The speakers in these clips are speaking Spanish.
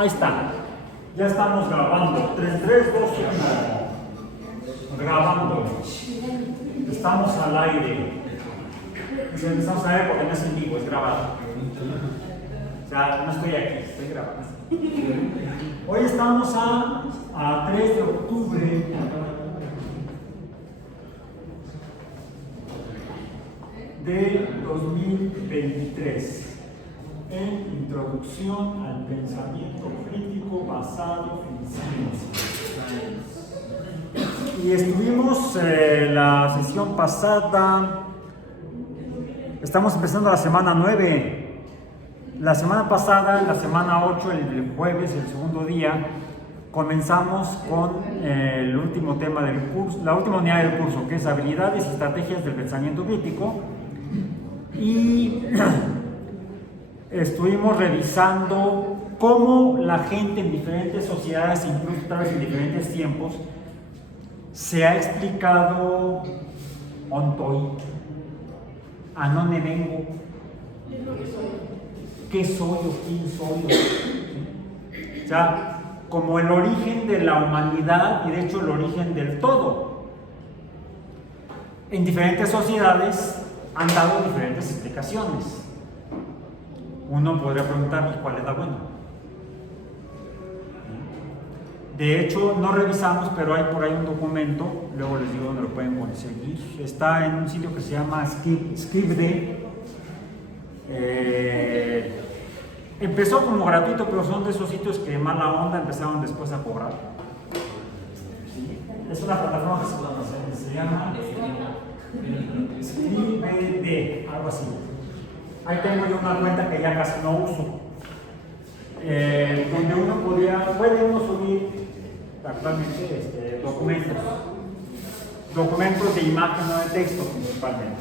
Ahí está. Ya estamos grabando. 3, 2, 1. Grabando. Estamos al aire. Empezamos a ver porque no es en vivo, es grabado. O sea, no estoy aquí, estoy grabando. Hoy estamos a 3 de octubre de 2023. En Introducción al Pensamiento Crítico Basado en Ciencia. Y estuvimos la sesión pasada, estamos empezando la semana 9. La semana pasada, la semana 8, el jueves, el segundo día, comenzamos con el último tema del curso, la última unidad del curso, que es habilidades y estrategias del pensamiento crítico. Y estuvimos revisando cómo la gente en diferentes sociedades, incluso tal vez en diferentes tiempos, se ha explicado ontoi, a dónde vengo, qué soy o quién soy. O sea, como el origen de la humanidad y de hecho el origen del todo. En diferentes sociedades han dado diferentes explicaciones. Uno podría preguntar, ¿cuál es la buena? De hecho, no revisamos, pero hay por ahí un documento, luego les digo dónde lo pueden conseguir. Está en un sitio que se llama Scribd. Empezó como gratuito, pero son de esos sitios que mala onda empezaron después a cobrar. ¿Sí? Es una plataforma que se llama Scribd, algo así. Ahí tengo yo una cuenta que ya casi no uso, donde uno puede subir actualmente documentos de imagen o de texto principalmente.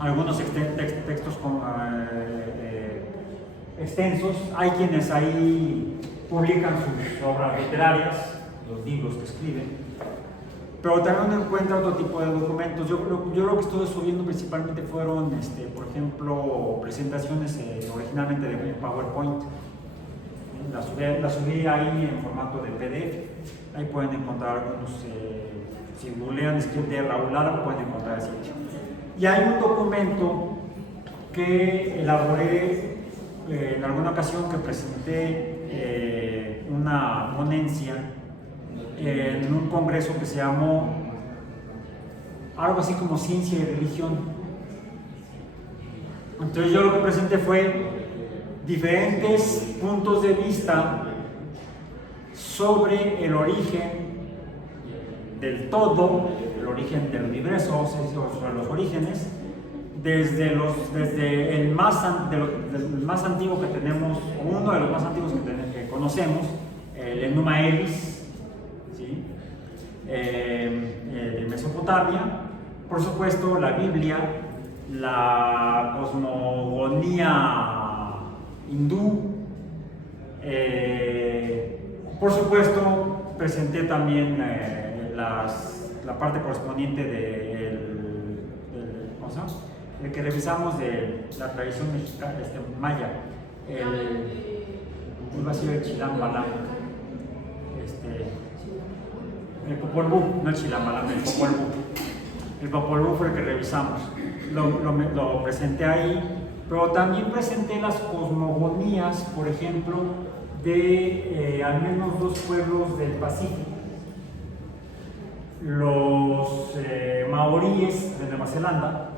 Algunos textos extensos. Hay quienes ahí publican sus obras literarias, los libros que escriben. Pero también uno encuentra otro tipo de documentos. Yo lo que estuve subiendo principalmente fueron, por ejemplo, presentaciones originalmente de PowerPoint. Las subí ahí en formato de PDF. Ahí pueden encontrar algunos, si googlean script de Raúl Lara, pueden encontrar ese sitio. Y hay un documento que elaboré en alguna ocasión que presenté una ponencia en un congreso que se llamó algo así como Ciencia y Religión. Entonces yo lo que presenté fue diferentes puntos de vista sobre el origen del todo, el origen del universo, sobre los orígenes, desde el más antiguo que tenemos, o uno de los más antiguos que conocemos, el Enuma Elis, de Mesopotamia, por supuesto la Biblia, la cosmogonía hindú, por supuesto presenté también la parte correspondiente el que revisamos de la tradición mexicana, maya, iba a ser el Chilam Balam, el Popol Vuh, no el Chilam Balam, el Popol Vuh. El Popol Vuh fue el que revisamos, lo presenté ahí, pero también presenté las cosmogonías, por ejemplo, de al menos 2 pueblos del Pacífico. Los maoríes de Nueva Zelanda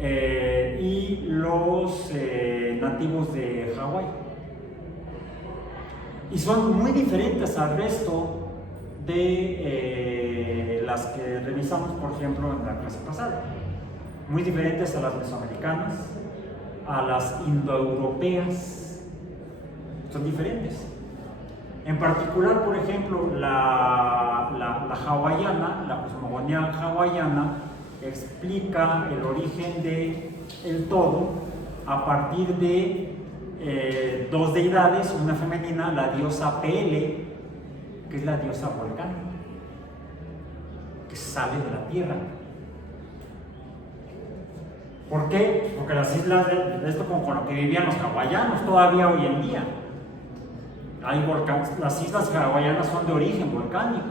y los nativos de Hawái. Y son muy diferentes al resto de las que revisamos, por ejemplo, en la clase pasada. Muy diferentes a las mesoamericanas, a las indoeuropeas. Son diferentes. En particular, por ejemplo, la hawaiana, la cosmogonía hawaiana, explica el origen del todo a partir de 2 deidades, una femenina, la diosa Pele, que es la diosa volcán, que sale de la tierra. ¿Por qué? Porque las islas, esto con lo que vivían los hawaianos todavía hoy en día, hay volcanes, las islas hawaianas son de origen volcánico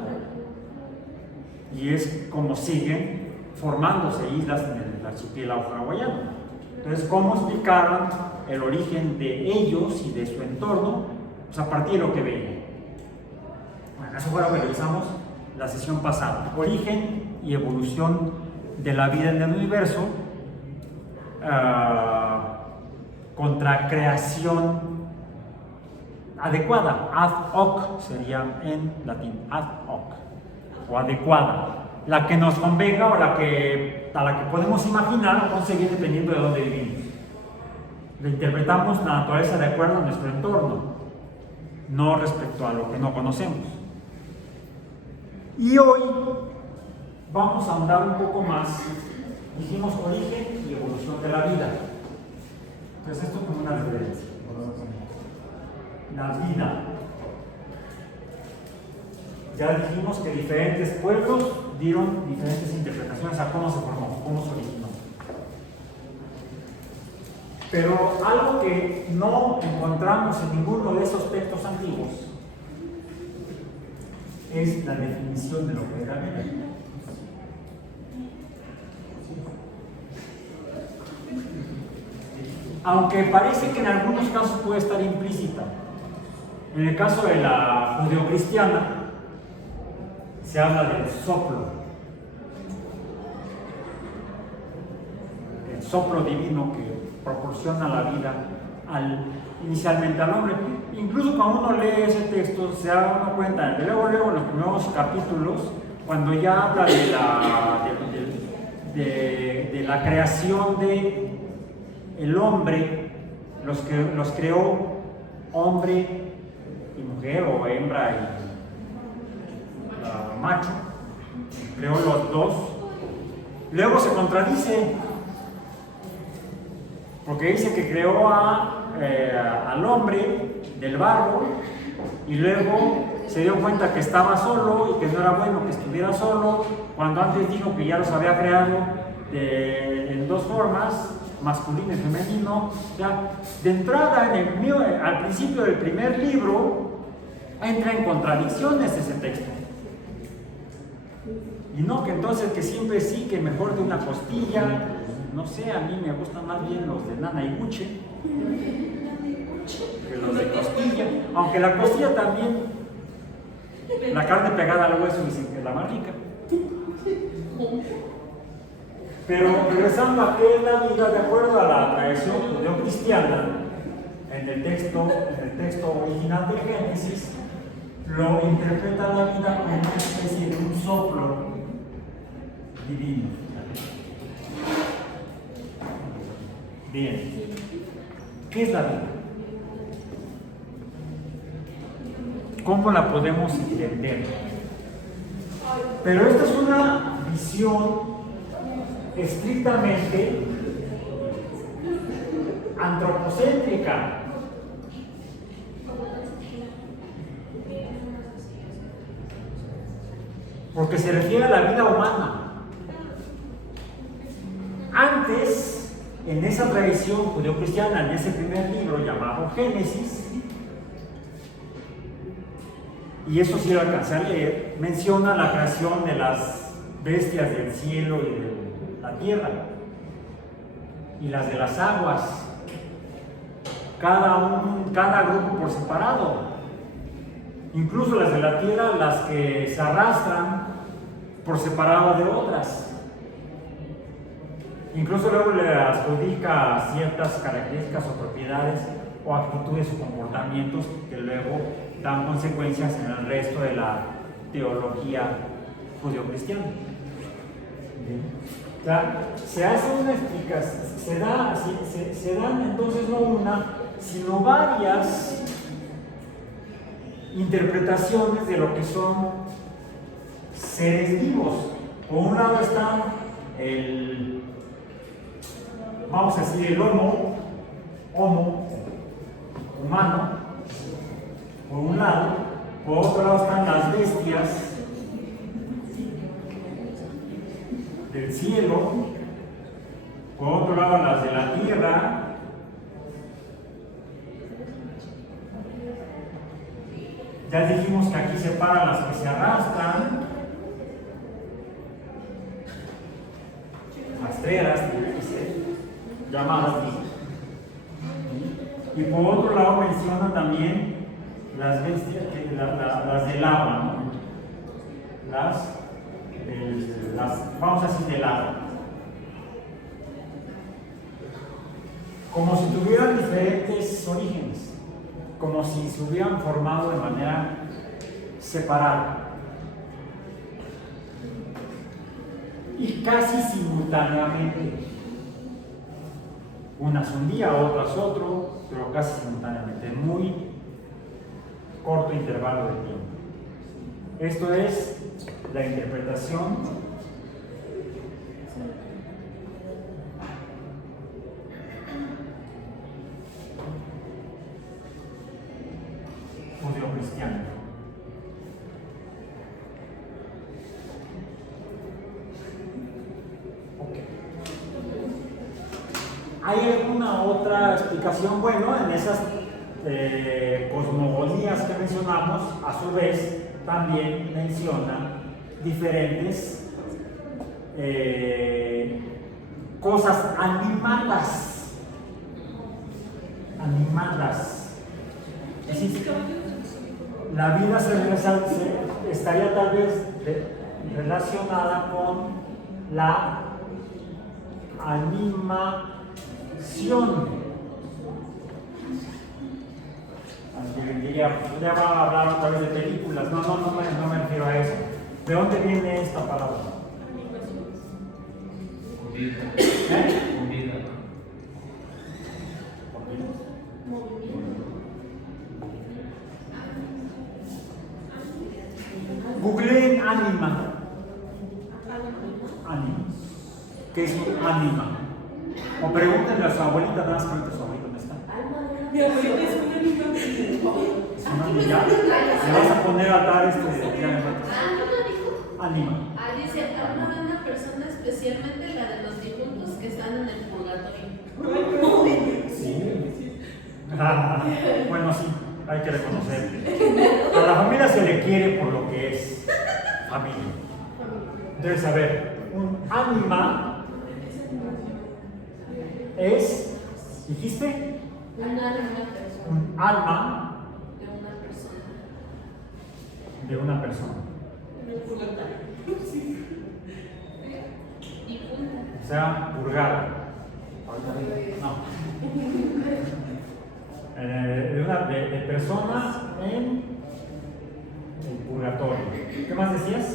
y es como siguen formándose islas en el archipiélago hawaiano. Entonces, ¿cómo explicaron el origen de ellos y de su entorno? Pues a partir de lo que veían. Bueno, eso fue lo que revisamos la sesión pasada. Origen y evolución de la vida en el universo contra creación adecuada. Ad hoc sería en latín, ad hoc, o adecuada. La que nos convenga o a la que podemos imaginar o conseguir dependiendo de dónde vivimos. Le interpretamos la naturaleza de acuerdo a nuestro entorno, no respecto a lo que no conocemos. Y hoy vamos a ahondar un poco más. Dijimos origen y evolución de la vida. Entonces esto como una referencia. La vida. Ya dijimos que diferentes pueblos dieron diferentes interpretaciones a cómo se formó, cómo se originó. Pero algo que no encontramos en ninguno de esos textos antiguos es la definición de lo que era vida. Aunque parece que en algunos casos puede estar implícita. En el caso de la judeocristiana se habla del soplo, el soplo divino que proporciona la vida inicialmente al hombre. Incluso cuando uno lee ese texto se da uno cuenta, luego en los primeros capítulos, cuando ya habla de la creación de el hombre, los creó hombre y mujer, o hembra y macho, creó los dos. Luego se contradice, porque dice que creó al hombre del barro y luego se dio cuenta que estaba solo y que no era bueno que estuviera solo, cuando antes dijo que ya los había creado en dos formas, masculino y femenino. Ya, de entrada, al principio del primer libro, entra en contradicciones ese texto. Y no, que entonces que siempre sí, que mejor de una costilla, no sé, a mí me gustan más bien los de Nana y Buche que los de costilla, aunque la costilla también, la carne pegada al hueso dicen que es la más rica. Pero regresando a qué es la vida, de acuerdo a la tradición judeocristiana, en el texto original de Génesis, lo interpreta la vida como una especie de un soplo divino. Bien, ¿qué es la vida? ¿Cómo la podemos entender? Pero esta es una visión estrictamente antropocéntrica. Porque se refiere a la vida humana. Antes, en esa tradición judeocristiana, en ese primer libro llamado Génesis, y eso sí lo alcancé a leer, menciona la creación de las bestias del cielo y de la tierra, y las de las aguas, cada grupo por separado, incluso las de la tierra, las que se arrastran por separado de otras. Incluso luego le adjudica ciertas características o propiedades o actitudes o comportamientos que luego dan consecuencias en el resto de la teología judeocristiana. O sea, se hace una explicación, se dan entonces no una, sino varias interpretaciones de lo que son seres vivos. Por un lado están vamos a decir el homo humano, por un lado. Por otro lado están las bestias del cielo, por otro lado las de la tierra, Ya dijimos que aquí separa las que se arrastran, rastreras, llamadas dices. Y por otro lado menciona también las bestias, las del agua, ¿no? Vamos a decir del agua. Como si tuvieran diferentes orígenes, como si se hubieran formado de manera separada y casi simultáneamente. Unas un día, otras otro, pero casi simultáneamente, en muy corto intervalo de tiempo. Esto es la interpretación judeo-cristiana. ¿Hay alguna otra explicación? Bueno, en esas cosmogonías que mencionamos, a su vez, también menciona diferentes cosas animadas. Es decir, la vida estaría tal vez relacionada con la animación. Ya va a hablar otra vez de películas. No me refiero a eso. ¿De dónde viene esta palabra? Comida. Googleen ánima. ¿Qué es ánima? O pregúntenle a su abuelita, nada más pregunten a su abuelita, ¿dónde está? Mi abuelita es una amiga. ¿Es una amiga? ¿Le vas a poner a dar ánima? Dice, alma de una persona, especialmente la de los difuntos que están en el purgatorio. Sí. Bueno, sí, hay que reconocer. A la familia se le quiere por lo que es familia. Entonces, a ver, un ánima es, ¿dijiste? Un alma persona. Un alma De una persona. En el purgatorio. Sí. Difunta. O sea, purgada. No. De personas en el purgatorio. ¿Qué más decías?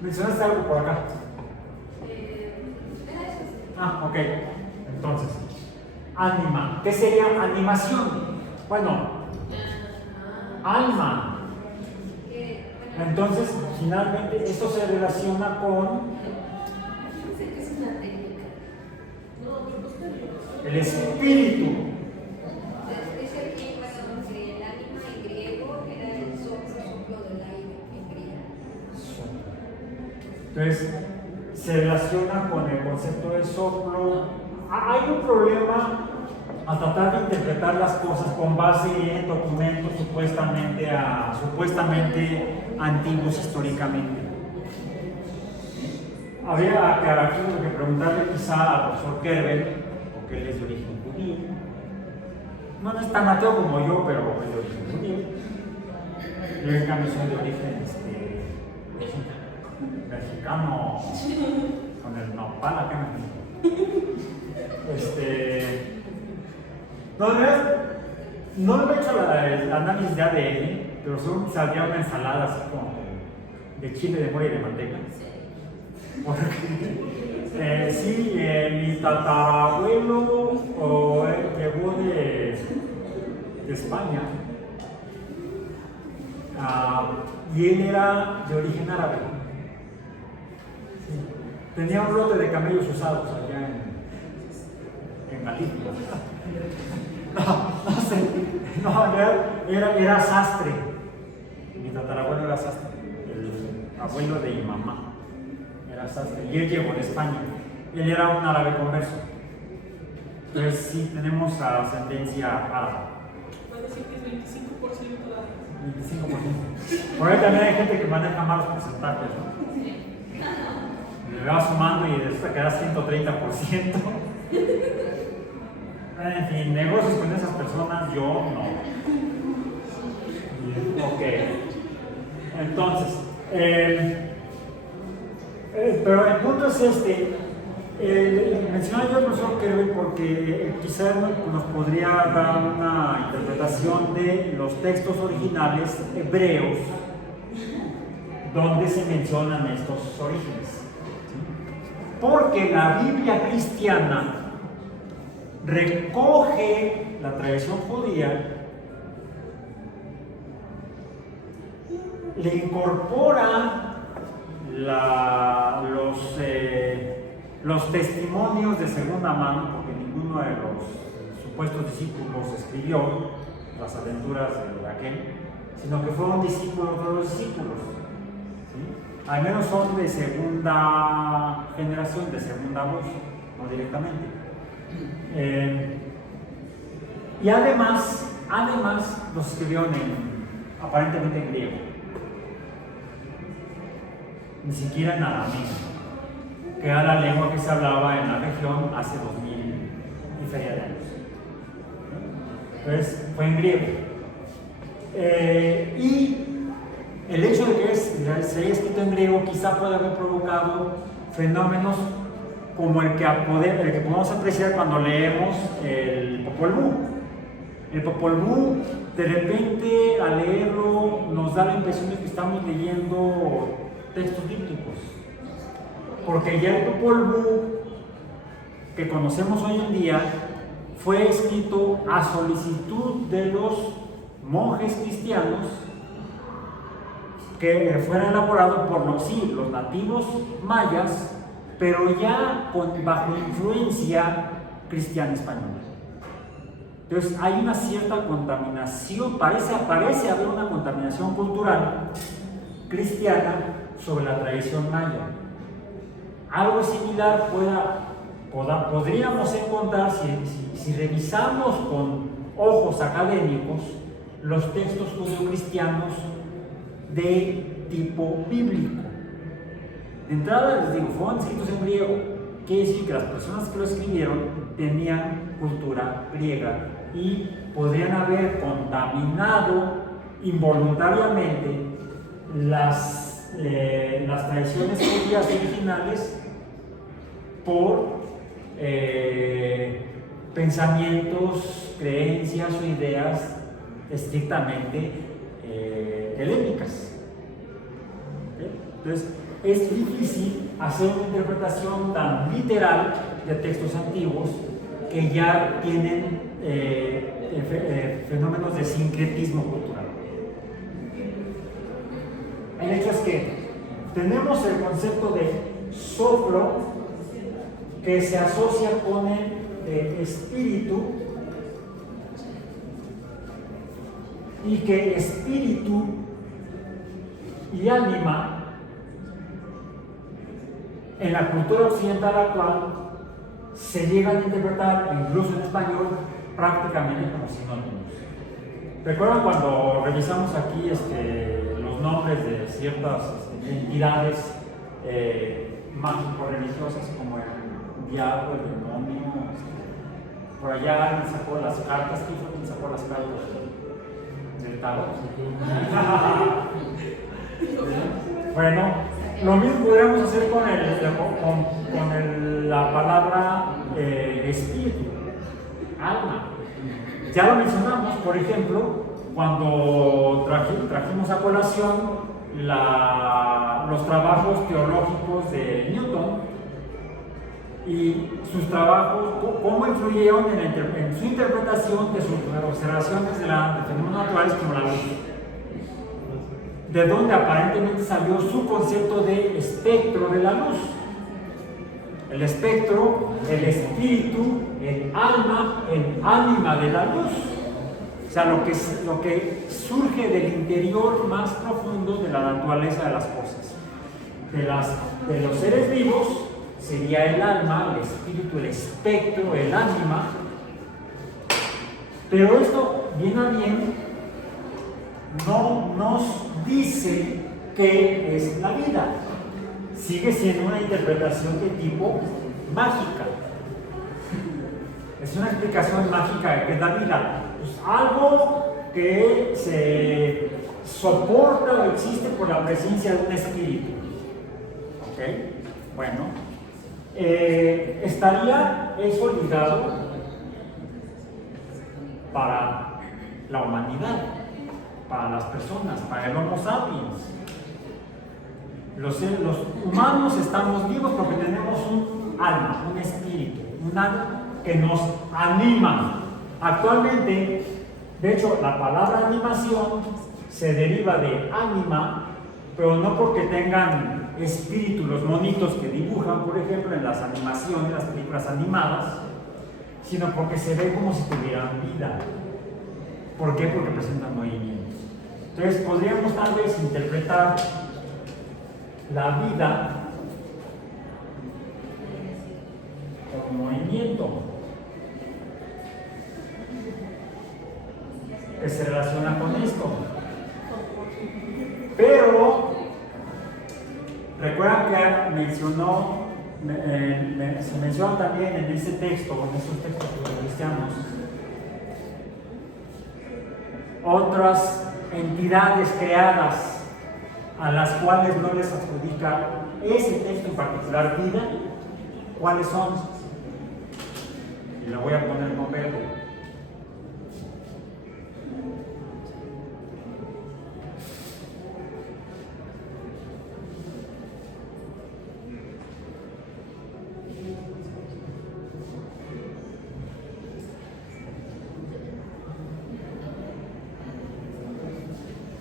¿Mencionaste algo por acá? Ok. Entonces, ánima. ¿Qué sería animación? Bueno, alma. Entonces, finalmente, esto se relaciona con Sé que es una técnica. el espíritu. Dice aquí, bueno, que el ánima en griego era el soplo del aire en griego. Entonces, se relaciona con el concepto de soplo. Hay un problema al tratar de interpretar las cosas con base en documentos supuestamente antiguos históricamente. Habría que preguntarle quizá al profesor Kerber, porque él es de origen judío. No es tan ateo como yo, pero es de origen judío. Yo en cambio soy de origen mexicano, con el nopal acá en México. No, no le he hecho el análisis de ADN, pero solo saldría una ensalada así como de chile de mole y de manteca. Porque sí, mi tatarabuelo llegó de España y él era de origen árabe. Sí. Tenía un lote de camellos usados allá en Galicia. No sé, era sastre. Mi tatarabuelo era sastre, el abuelo de mi mamá era sastre, y él llegó de España. Él era un árabe converso. Entonces sí tenemos ascendencia árabe. Va a decir que es 25% árabe. 25%. Por ahí también hay gente que maneja malos porcentajes, ¿no? Le va sumando y después queda 130%. En fin, negocios con esas personas, yo no. Ok. Entonces, pero el punto es este. Mencionaba yo al profesor Kerber porque quizás nos podría dar una interpretación de los textos originales hebreos donde se mencionan estos orígenes. ¿Sí? Porque la Biblia cristiana recoge la tradición judía, le incorpora los testimonios de segunda mano, porque ninguno de los supuestos discípulos escribió las aventuras de aquel, sino que fueron discípulos de los discípulos. ¿Sí? Al menos son de segunda generación, de segunda voz, no directamente. Y además los escribieron aparentemente en griego, ni siquiera en arameo, que era la lengua que se hablaba en la región hace 2000 y feria de años. Entonces fue en griego. Y el hecho de que se haya escrito en griego quizá puede haber provocado fenómenos como el que podemos apreciar cuando leemos el Popol Vuh. El Popol Vuh, de repente, al leerlo, nos da la impresión de que estamos leyendo textos bíblicos. Porque ya el Popol Vuh que conocemos hoy en día fue escrito a solicitud de los monjes cristianos que fuera elaborado por los nativos mayas, pero ya bajo influencia cristiana española. Entonces hay una cierta contaminación, parece haber una contaminación cultural cristiana sobre la tradición maya. Algo similar podríamos encontrar si revisamos con ojos académicos los textos judeocristianos de tipo bíblico. De entrada les digo, fueron escritos en griego, quiere decir que las personas que lo escribieron tenían cultura griega y podrían haber contaminado involuntariamente las tradiciones judías originales por pensamientos, creencias o ideas estrictamente helénicas. Entonces, es difícil hacer una interpretación tan literal de textos antiguos que ya tienen fenómenos de sincretismo cultural. El hecho es que tenemos el concepto de soplo que se asocia con el espíritu, y que espíritu y ánima en la cultura occidental actual se llegan a interpretar, incluso en español, prácticamente como sinónimos. ¿Recuerdan cuando revisamos aquí los nombres de ciertas entidades mágico-religiosas como el diablo, el demonio? Por allá alguien sacó las cartas. ¿Quién fue quien sacó las cartas del tarot? Bueno, lo mismo podríamos hacer con la palabra espíritu, alma. Ya lo mencionamos, por ejemplo, cuando trajimos a colación los trabajos teológicos de Newton y sus trabajos, cómo influyeron en su interpretación de sus observaciones de fenómenos naturales como la luz. De donde aparentemente salió su concepto de espectro de la luz. El espectro, el espíritu, el alma, el ánima de la luz. O sea, lo que surge del interior más profundo de la naturaleza de las cosas. De los seres vivos sería el alma, el espíritu, el espectro, el ánima, Pero esto, bien a bien, no nos dice qué es la vida. Sigue siendo una interpretación de tipo mágica. Es una explicación mágica de qué es la vida. Pues algo que se soporta o existe por la presencia de un espíritu. ¿Ok? Bueno, estaría eso ligado para la humanidad, para las personas, para el Homo sapiens. Los humanos estamos vivos porque tenemos un alma, un espíritu, un alma que nos anima. Actualmente, de hecho, la palabra animación se deriva de ánima, pero no porque tengan espíritu los monitos que dibujan, por ejemplo, en las animaciones, las películas animadas, sino porque se ve como si tuvieran vida. ¿Por qué? Porque presentan movimiento. Entonces, podríamos tal vez interpretar la vida como movimiento que se relaciona con esto. Pero recuerdan que mencionó, se menciona también en ese texto, en esos textos cristianos, otras entidades creadas a las cuales no les adjudica ese texto en particular vida. ¿Cuáles son? Y lo voy a poner con verbo.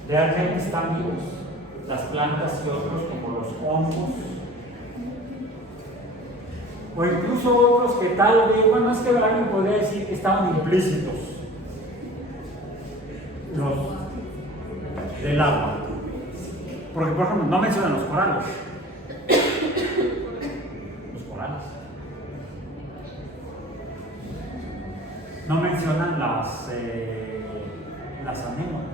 Realmente están vivos las plantas y otros como los hongos, o incluso otros que tal vez, bueno, es que alguien podría decir que estaban implícitos, los del agua, porque por ejemplo no mencionan los corales, no mencionan las anémonas,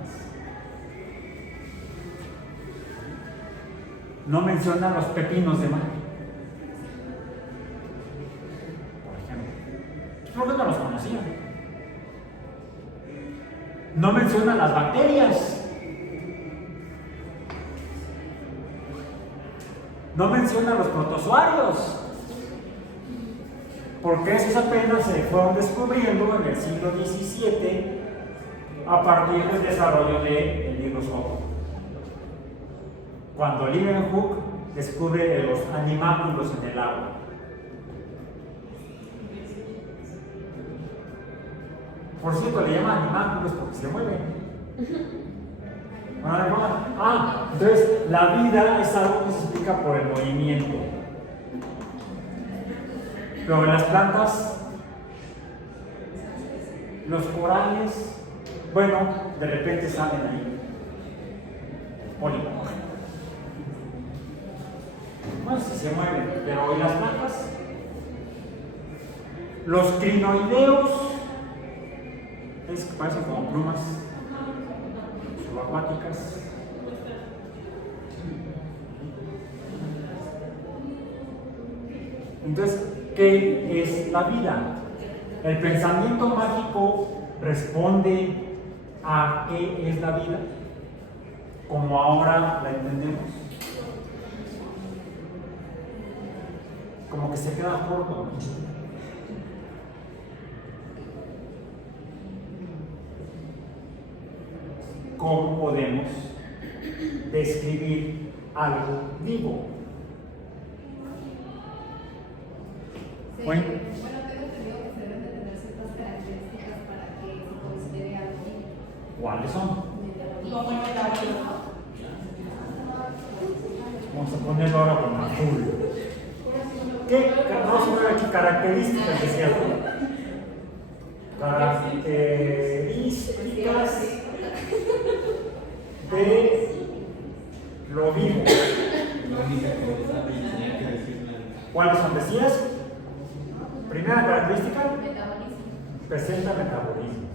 no mencionan los pepinos de mar, por ejemplo. Creo que no los conocían. No mencionan las bacterias. No mencionan los protozoarios. Porque esos apenas se fueron descubriendo en el siglo XVII a partir del desarrollo del microscopio. Cuando Leeuwenhoek descubre los animáculos en el agua. Por cierto, le llaman animáculos porque se mueven. Entonces la vida es algo que se explica por el movimiento. Pero en las plantas, los corales, bueno, de repente salen ahí. Pólipo. Bueno, si se mueven, pero ¿y las plantas? Los crinoideos, es que parecen como plumas subacuáticas. Entonces, ¿qué es la vida? ¿El pensamiento mágico responde a qué es la vida? Como ahora la entendemos. Como que se queda corto. ¿Cómo podemos describir algo vivo? Bueno, tengo entendido que se deben de tener ciertas características para que se considere algo vivo. ¿Cuáles son? Vamos a ponerlo ahora con azul. ¿Qué? Vamos a poner aquí características, decía. Características de lo vivo. ¿Cuáles son? ¿Decías? Primera característica, presenta metabolismo.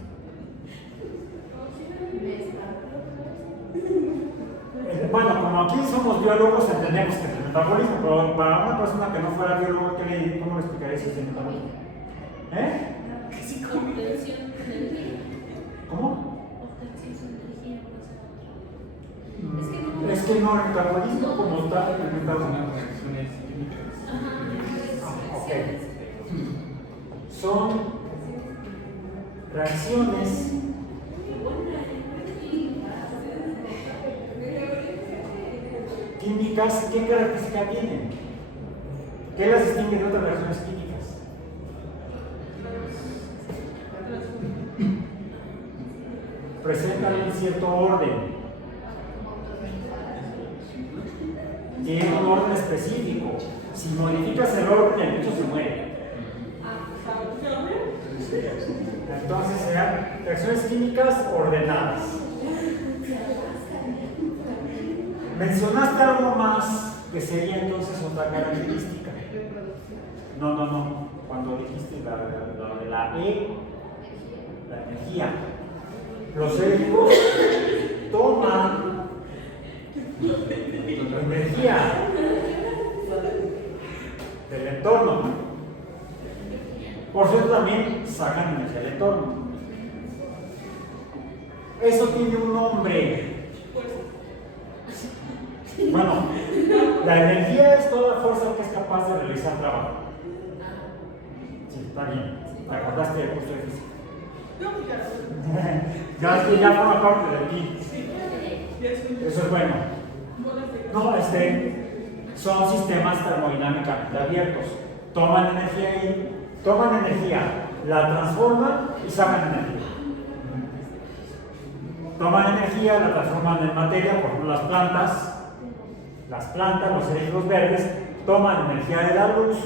como aquí somos biólogos, entendemos que es el metabolismo, pero para una persona que no fuera biólogo, ¿cómo le explicaría si es el metabolismo? ¿Eh? Obtención de energía. ¿Cómo? Obtención de energía, o sea. Es que no, el metabolismo como tal, el metabolismo. Ok. Son reacciones químicas. ¿Qué característica tienen? ¿Qué las distingue de otras reacciones químicas? Presentan un cierto orden. Tiene un orden específico. Si modificas el orden, el bicho se muere. Entonces serán reacciones químicas ordenadas. Mencionaste algo más que sería entonces otra característica. No. Cuando dijiste la de la E, la energía. Los seres vivos toman energía del entorno. Por cierto, también sacan energía del entorno. Eso tiene un nombre. Bueno, la energía es toda fuerza que es capaz de realizar trabajo. Sí, está bien. ¿Te acordaste del curso de física? Ya forma parte de ti. Eso es bueno. No, son sistemas termodinámicamente abiertos. Toman energía, la transforman y sacan energía. Toman energía, la transforman en materia, por ejemplo las plantas, los seres vivos verdes, toman energía de la luz,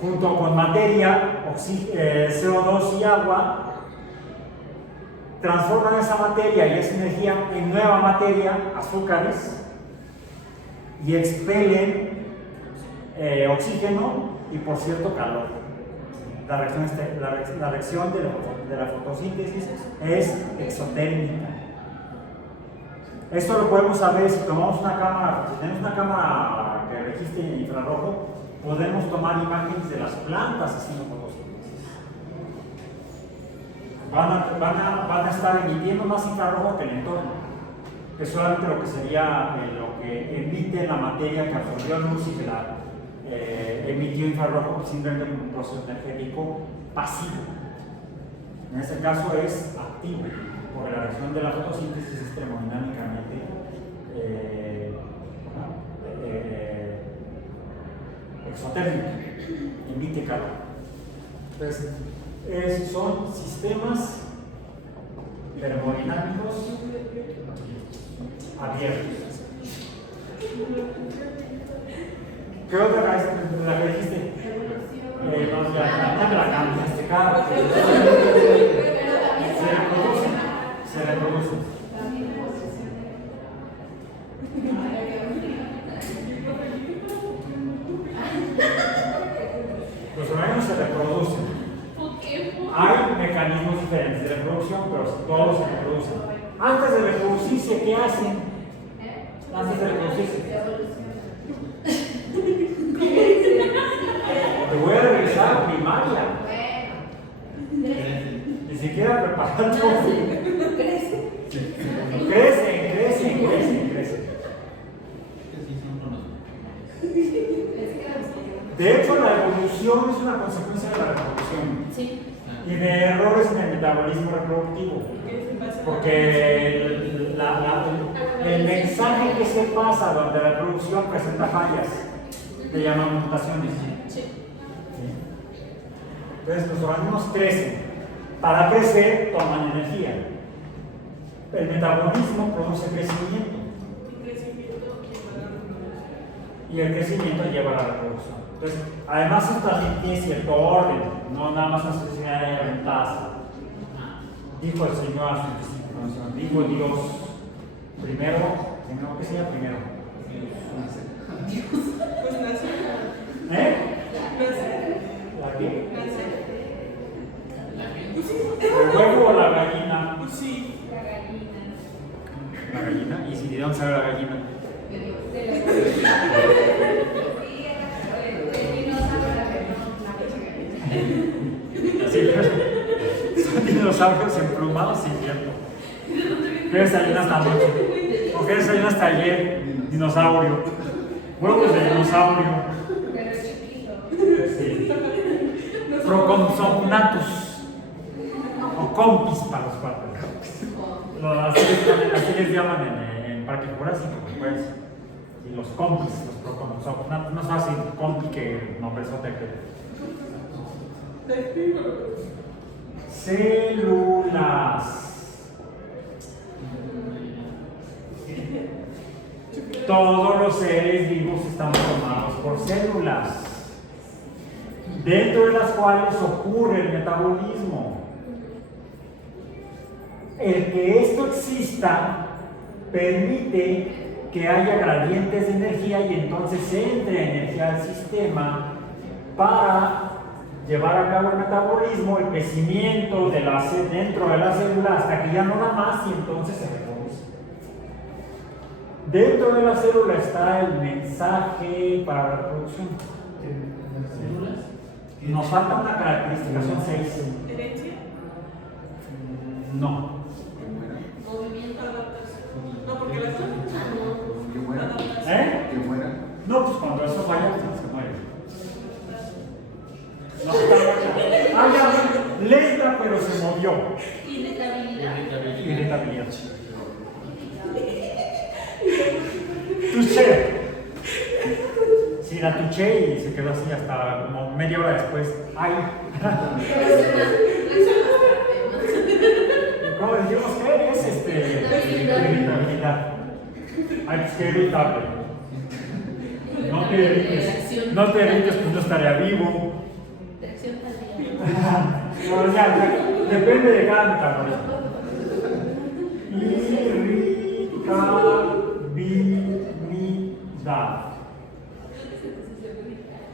junto con materia, CO2 y agua, transforman esa materia y esa energía en nueva materia, azúcares, y expelen oxígeno y, por cierto, calor. La reacción de la fotosíntesis es exotérmica. Esto lo podemos saber si tomamos una cámara, si tenemos una cámara que registre en infrarrojo, podemos tomar imágenes de las plantas haciendo fotosíntesis. Van a estar emitiendo más infrarrojo que el entorno, que es solamente lo que sería lo que emite la materia que absorbió luz y que la emitió infrarrojo, simplemente un proceso energético pasivo. En este caso es activo, porque la reacción de la fotosíntesis es termodinámicamente exotérmica, emite calor. Entonces, son sistemas termodinámicos abiertos. ¿Qué otra vez la que dijiste? No, ya me la cambiaste, cada se reproducen. Los organismos se reproducen. Hay mecanismos diferentes de reproducción, pero todos se reproducen. Antes de reproducirse, ¿qué hacen? Antes de reproducirse. Te voy a regresar a primaria. Ni siquiera preparando. Crecen. De hecho, la evolución es una consecuencia de la reproducción. Sí. Y de errores en el metabolismo reproductivo. Porque el mensaje que se pasa durante la reproducción presenta fallas. Se llaman mutaciones. Sí. Entonces los organismos crecen. Para crecer toman energía. El metabolismo produce crecimiento. Y el crecimiento lleva a la reproducción. Entonces, además esto también tiene cierto orden, no nada más una sociedad de ventaja. Dijo el Señor a sus discípulos, dijo Dios, primero, ¿qué sería primero? Pues nacer. ¿La qué? Pues sí. ¿El huevo o la gallina? Pues sí. La gallina. La gallina, y si ¿Y de dónde sale la gallina? Sí, son dinosaurios emplumados, sí, cierto. ¿Qué desayunas esta noche? ¿O qué desayunas hasta ayer? Dinosaurio. Huevos de dinosaurio. Pero es chiquito. Sí. Proconzognathus. O compis para los cuatro. Así les llaman en Parque Jurásico, pues. Y los compis, los proconzognathus. No es fácil compi que nombrezote que. Células. Todos los seres vivos están formados por células, dentro de las cuales ocurre el metabolismo. El que esto exista permite que haya gradientes de energía y entonces entre energía al sistema para llevar a cabo el metabolismo, el crecimiento dentro de la célula hasta que ya no da más y entonces se reproduce. Dentro de la célula está el mensaje para la reproducción. ¿Células? Nos falta una característica, son 6. ¿Herencia? No. Movimiento. No, porque las Que muera. Que muera. No, pues cuando eso falla, se muere. No está muerta. Ah, ya, lenta, pero se movió. Irritabilidad. Irritabilidad. Tuché. Sí, la tuché y se quedó así hasta como media hora después. ¡Ay! ¿Cómo decimos que es irritabilidad? Ay, pues qué irritable. No te irrites, pues no estaría vivo. Reacción tardía. No, ya, depende de cada metabolismo. Irritabilidad.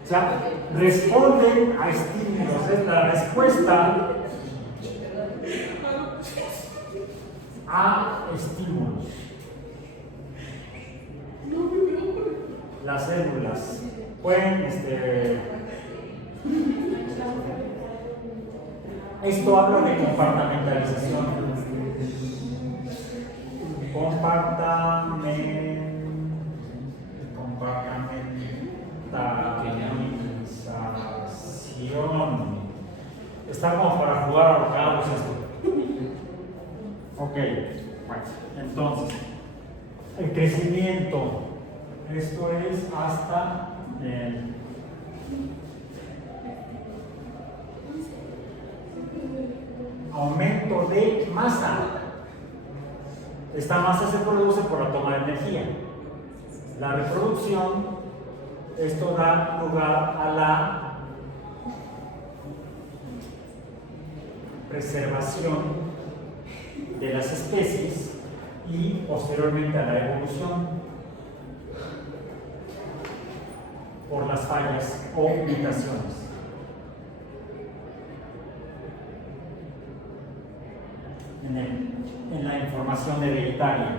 O sea, responden a estímulos. Es la respuesta a estímulos. Las células pueden, esto habla de compartamentalización. Compartamentalización. Está como para jugar a ahorcados esto. Ok, bueno, entonces, el crecimiento. Esto es hasta el aumento de masa. Esta masa se produce por la toma de energía. La reproducción, esto da lugar a la preservación de las especies y posteriormente a la evolución por las fallas o mutaciones. En la información hereditaria.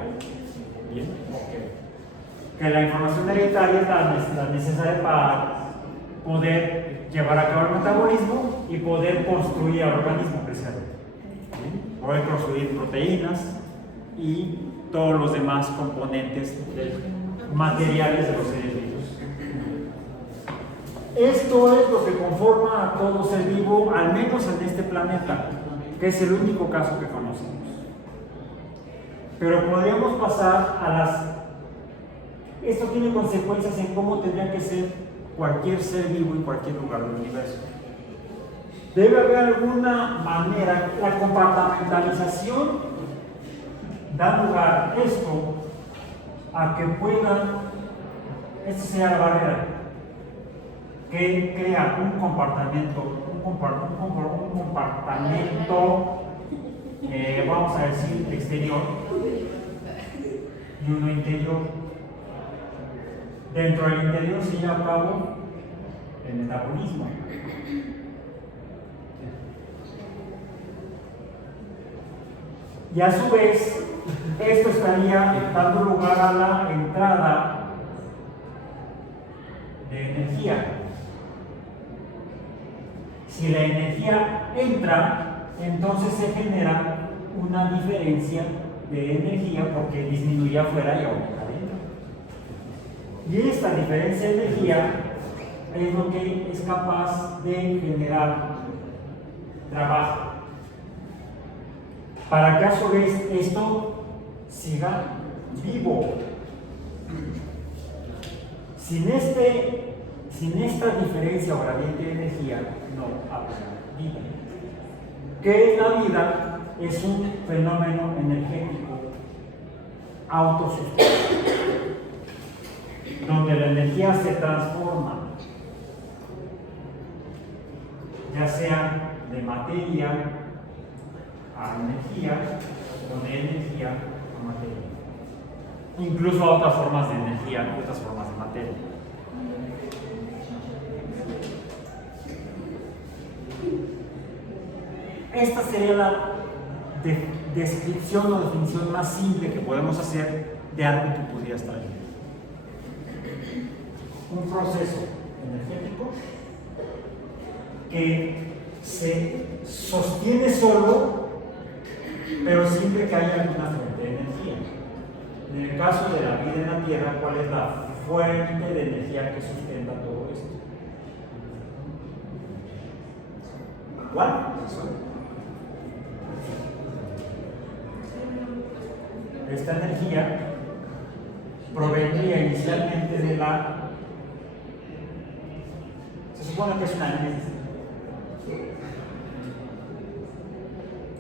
Bien, ok. Que la información hereditaria es la necesaria para poder llevar a cabo el metabolismo y poder construir el organismo, precisamente. Poder construir proteínas y todos los demás componentes materiales de los seres vivos. Esto es lo que conforma a todo ser vivo, al menos en este planeta, que es el único caso que conocemos. Pero podríamos pasar a las... Esto tiene consecuencias en cómo tendría que ser cualquier ser vivo en cualquier lugar del universo. Debe haber alguna manera, la compartamentalización da lugar esto a que pueda, esta sería la barrera, que crea un comportamiento, vamos a decir, exterior y uno interior. Dentro del interior se lleva a cabo el metabolismo. Y a su vez, esto estaría dando lugar a la entrada de energía. Si la energía entra, entonces se genera una diferencia de energía porque disminuye afuera y aumenta adentro. Y esta diferencia de energía es lo que es capaz de generar trabajo. Para que a su vez esto siga vivo. Sin esta diferencia o gradiente de energía, no habrá vida. ¿Qué es la vida? Es un fenómeno energético autosustentable, donde la energía se transforma, ya sea de materia a energía o de energía a materia. Incluso a otras formas de energía y otras formas de materia. Esta sería la descripción o definición más simple que podemos hacer de algo que pudiera estar ahí. Un proceso energético que se sostiene solo, pero siempre que haya alguna fuente de energía. En el caso de la vida en la Tierra, ¿cuál es la fuente de energía que sustenta todo esto? ¿Cuál? Esta energía provendría inicialmente de la... Se supone que es una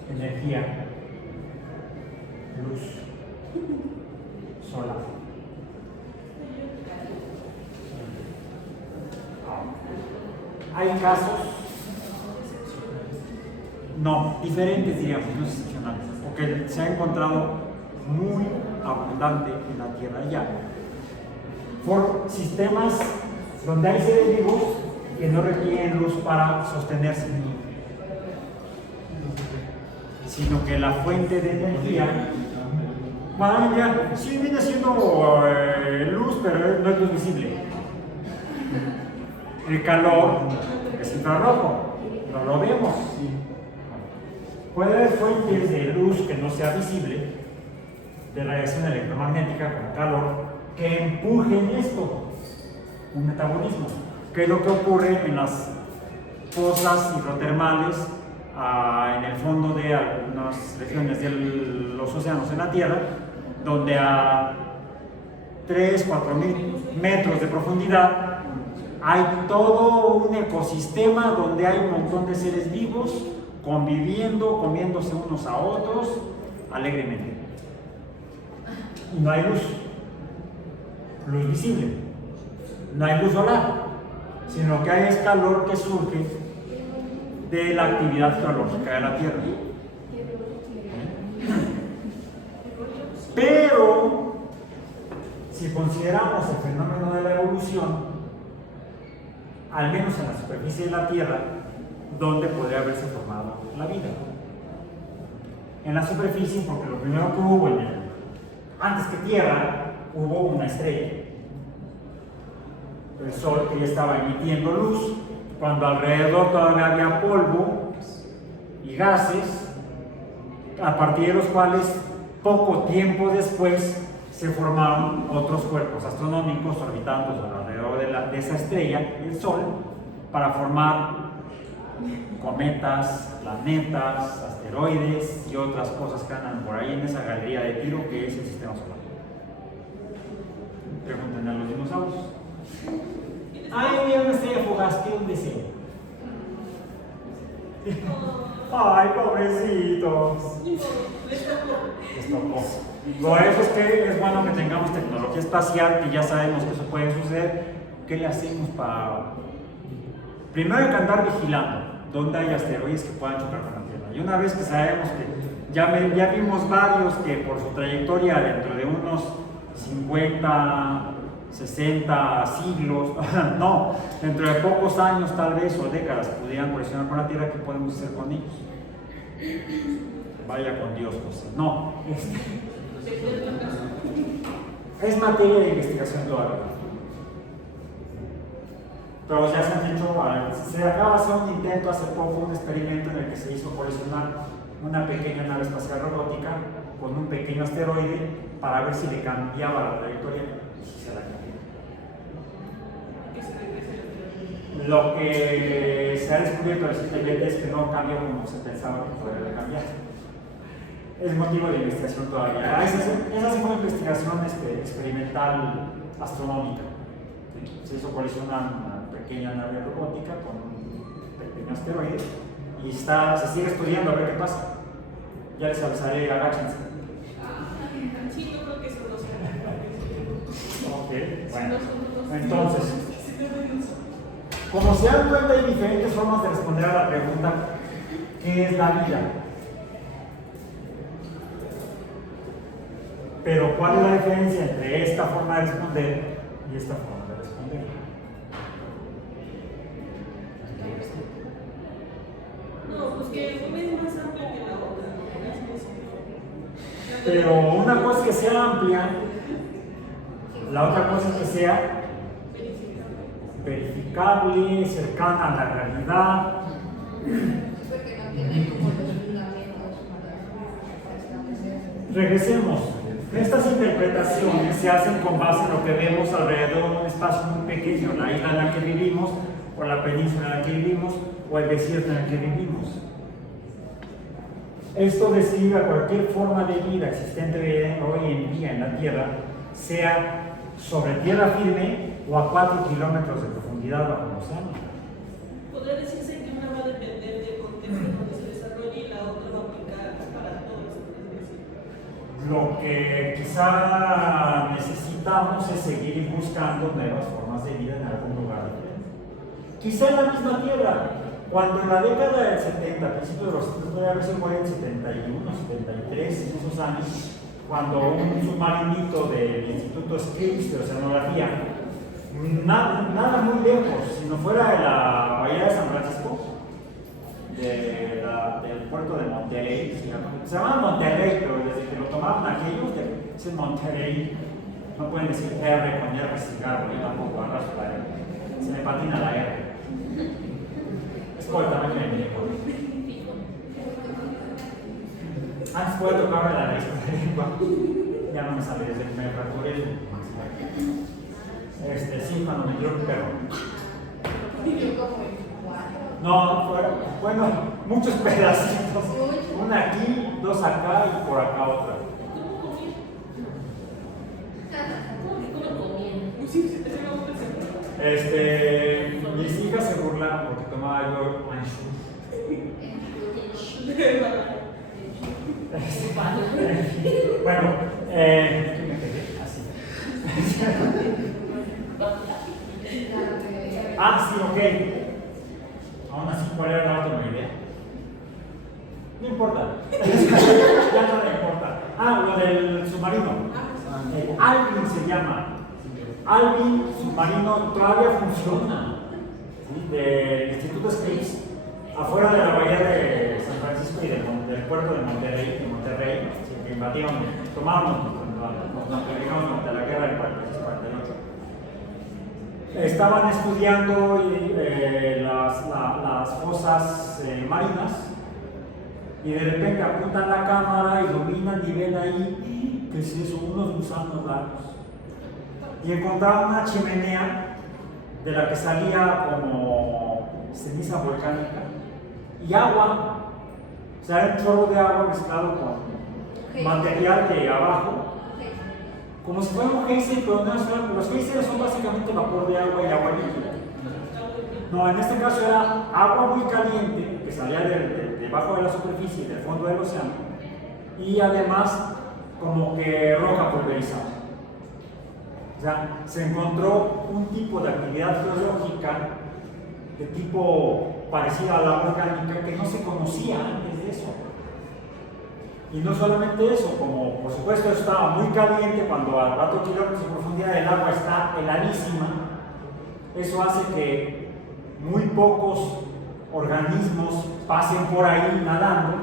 energía, luz solar. Hay casos, no, diferentes diríamos, no excepcionales, porque se ha encontrado muy abundante en la Tierra ya, por sistemas donde hay seres vivos que no requieren luz para sostenerse, sino que la fuente de energía, vaya, sí viene siendo luz, pero no es luz visible. El calor es infrarrojo, no lo vemos. Puede haber fuentes de luz que no sea visible, de radiación electromagnética como calor, que empujen esto, un metabolismo, que es lo que ocurre en las fosas hidrotermales en el fondo de algunas regiones de los océanos en la Tierra, donde a 3-4 mil metros de profundidad hay todo un ecosistema donde hay un montón de seres vivos conviviendo, comiéndose unos a otros alegremente. Y no hay luz visible, no hay luz solar, sino que hay es calor que surge de la actividad geológica de la Tierra. Pero, si consideramos el fenómeno de la evolución, al menos en la superficie de la Tierra, ¿dónde podría haberse formado la vida? En la superficie, porque lo primero que hubo antes que Tierra, hubo una estrella. El Sol que ya estaba emitiendo luz, cuando alrededor todavía había polvo y gases, a partir de los cuales poco tiempo después se formaron otros cuerpos astronómicos orbitando alrededor de esa estrella, el Sol, para formar cometas, planetas, asteroides y otras cosas que andan por ahí en esa galería de tiro que es el sistema solar. Pregúntenle a los dinosaurios. Ay, mira una estrella fugaz, ¿qué un deseo? Ay, pobrecitos. Les tocó. Por eso es que es bueno que tengamos tecnología espacial, que ya sabemos que eso puede suceder. ¿Qué le hacemos para...? Primero hay que andar vigilando dónde hay asteroides que puedan chocar con la Tierra. Y una vez que sabemos que ya vimos varios que por su trayectoria dentro de unos 50, 60 siglos, no, dentro de pocos años tal vez o décadas pudieran colisionar con la Tierra, ¿qué podemos hacer con ellos? Vaya con Dios, José. No, es materia de investigación todavía. Pero ya se han hecho, se acaba de hacer un intento hace poco, un experimento en el que se hizo colisionar una pequeña nave espacial robótica con un pequeño asteroide para ver si le cambiaba la trayectoria y si se la cambiaba. Lo que se ha descubierto recientemente es que no cambia como se pensaba que podría cambiar. Es motivo de investigación todavía. Esa es una investigación experimental astronómica. Se hizo colisionar una pequeña nave robótica con un pequeño asteroide y se sigue estudiando a ver qué pasa. Ya les avisaré, agáchense. Sí, yo creo que eso no se Ok, bueno. Entonces, como se dan cuenta, hay diferentes formas de responder a la pregunta ¿qué es la vida? Pero ¿cuál es la diferencia entre esta forma de responder y esta forma de responder? No, pues que una es más amplia que la otra. Pero una cosa es que sea amplia, la otra cosa es que sea verificable, cercana a la realidad. Porque no tiene como los fundamentos para establecer. Regresemos. Estas interpretaciones se hacen con base en lo que vemos alrededor de un espacio muy pequeño, la isla en la que vivimos, o la península en la que vivimos, o el desierto en el que vivimos. Esto describe a cualquier forma de vida existente hoy en día en la Tierra, sea sobre tierra firme o a 4 kilómetros de profundidad bajo el océano. Podría decirse que una va a depender del contexto donde se desarrolle y la otra va a aplicar para todos. Lo que quizá necesitamos es seguir buscando nuevas formas de vida en algún lugar diferente. Quizá en la misma Tierra. Cuando en la década del 70, a principios de los 70, puede haber sido en el 71, 73, en esos años, cuando un submarinito del Instituto Scripps de Oceanografía, nada muy lejos, si no fuera de la bahía de San Francisco, del puerto de Monterrey, se llama Monterrey, pero desde que lo tomaron aquellos, es en Monterrey, no pueden decir R con R cigarro, yo tampoco agarro la R, se me patina la R. Es por el tamaño de mi lengua. Antes pude tocarme la nariz con la lengua, ya no me sale desde que me fracturé el sí, cuando me dio el perro. No, bueno, muchos pedacitos. Una aquí, dos acá y por acá otra. Mis hijas se burlan porque tomaba yo Anshul. Bueno, ¿qué me pegué? Así. Sí, ok. Aún así, ¿cuál era la otra idea? No importa. Ya no le importa. Lo del submarino. Alvin se llama. Alvin submarino todavía funciona. ¿Sí? Del Instituto Scripps, afuera de la bahía de San Francisco y del puerto de Monterrey, ¿sí? Que invadieron, tomamos, nos peleamos durante la guerra del 46-48. Estaban estudiando las fosas marinas y de repente apuntan la cámara, iluminan y ven ahí, ¿qué es eso? Unos gusanos largos. Y encontraron una chimenea de la que salía como ceniza volcánica y agua. O sea, era un chorro de agua mezclado con material de abajo, como si fuera un geyser, pero no es agua. Los geysers son básicamente vapor de agua y agua líquida. No, en este caso era agua muy caliente que salía debajo de la superficie, del fondo del océano, y además como que roca pulverizada. O sea, se encontró un tipo de actividad geológica de tipo parecido a la volcánica que no se conocía antes de eso. Y no solamente eso, como por supuesto estaba muy caliente cuando a 4 kilómetros de profundidad el agua está heladísima, eso hace que muy pocos organismos pasen por ahí nadando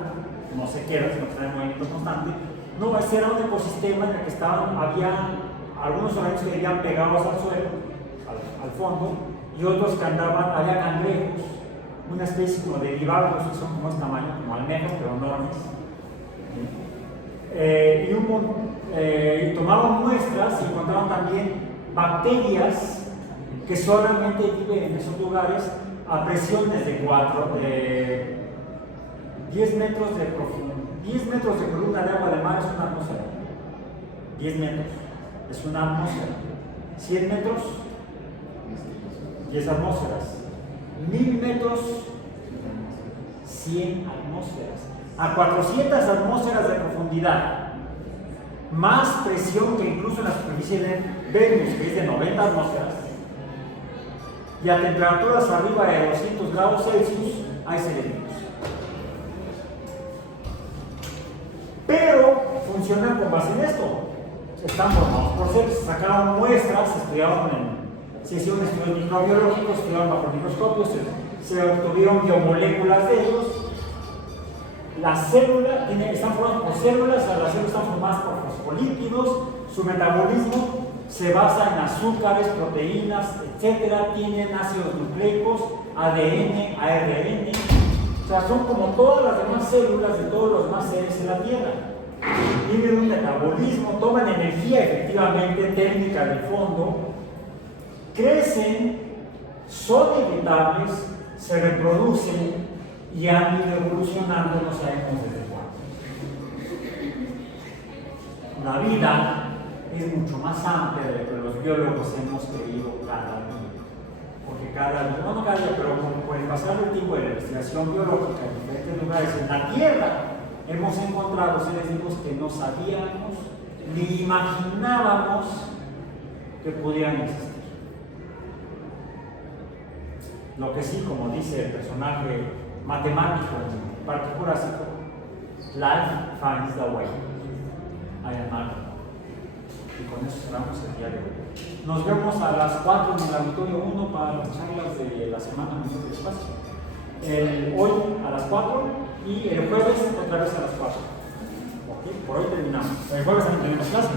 no se queda, sino que está en movimiento constante. No, ese era un ecosistema en el que había algunos organismos que vivían pegados al suelo, al fondo, y otros que andaban, había cangrejos, una especie como de bivalvos que son como este tamaño, como almejas, pero enormes. Y tomaban muestras y encontraron también bacterias que solamente viven en esos lugares a presiones de 10 metros de profundidad. 10 metros de columna de agua de mar es una atmósfera. 10 metros es una atmósfera. 100 metros, 10 atmósferas. 1000 metros, 100 atmósferas. A 400 atmósferas de profundidad. Más presión que incluso en la superficie de Venus, que es de 90 atmósferas. Y a temperaturas arriba de 200 grados Celsius hay selenio. Pero funcionan con base en esto. Están formados por seres, sacaron muestras, se hicieron estudios microbiológicos, estudiaron bajo el microscopio, se obtuvieron biomoléculas de ellos. Las células están formadas por células, las células están formadas por fosfolípidos, su metabolismo se basa en azúcares, proteínas, etc. Tienen ácidos nucleicos, ADN, ARN. O sea, son como todas las demás células de todos los demás seres en la Tierra. Tienen un metabolismo, toman energía efectivamente térmica del fondo, crecen, son irritables, se reproducen y han ido evolucionando, no sabemos desde cuándo. La vida es mucho más amplia de lo que los biólogos hemos creído cada día. Porque cada día, pero con el pasar del tiempo de la investigación biológica en diferentes lugares en la Tierra, hemos encontrado seres vivos que no sabíamos ni imaginábamos que pudieran existir. Lo que sí, como dice el personaje matemático en Parque Jurásico, life finds the way. I am Marco. Y con eso cerramos el día de hoy. Nos vemos a las 4 en el auditorio 1 para las charlas de la Semana Mundial del Espacio. Hoy a las 4 y el jueves otra vez a las 4. ¿Okay? Por hoy terminamos. El jueves también tenemos clase.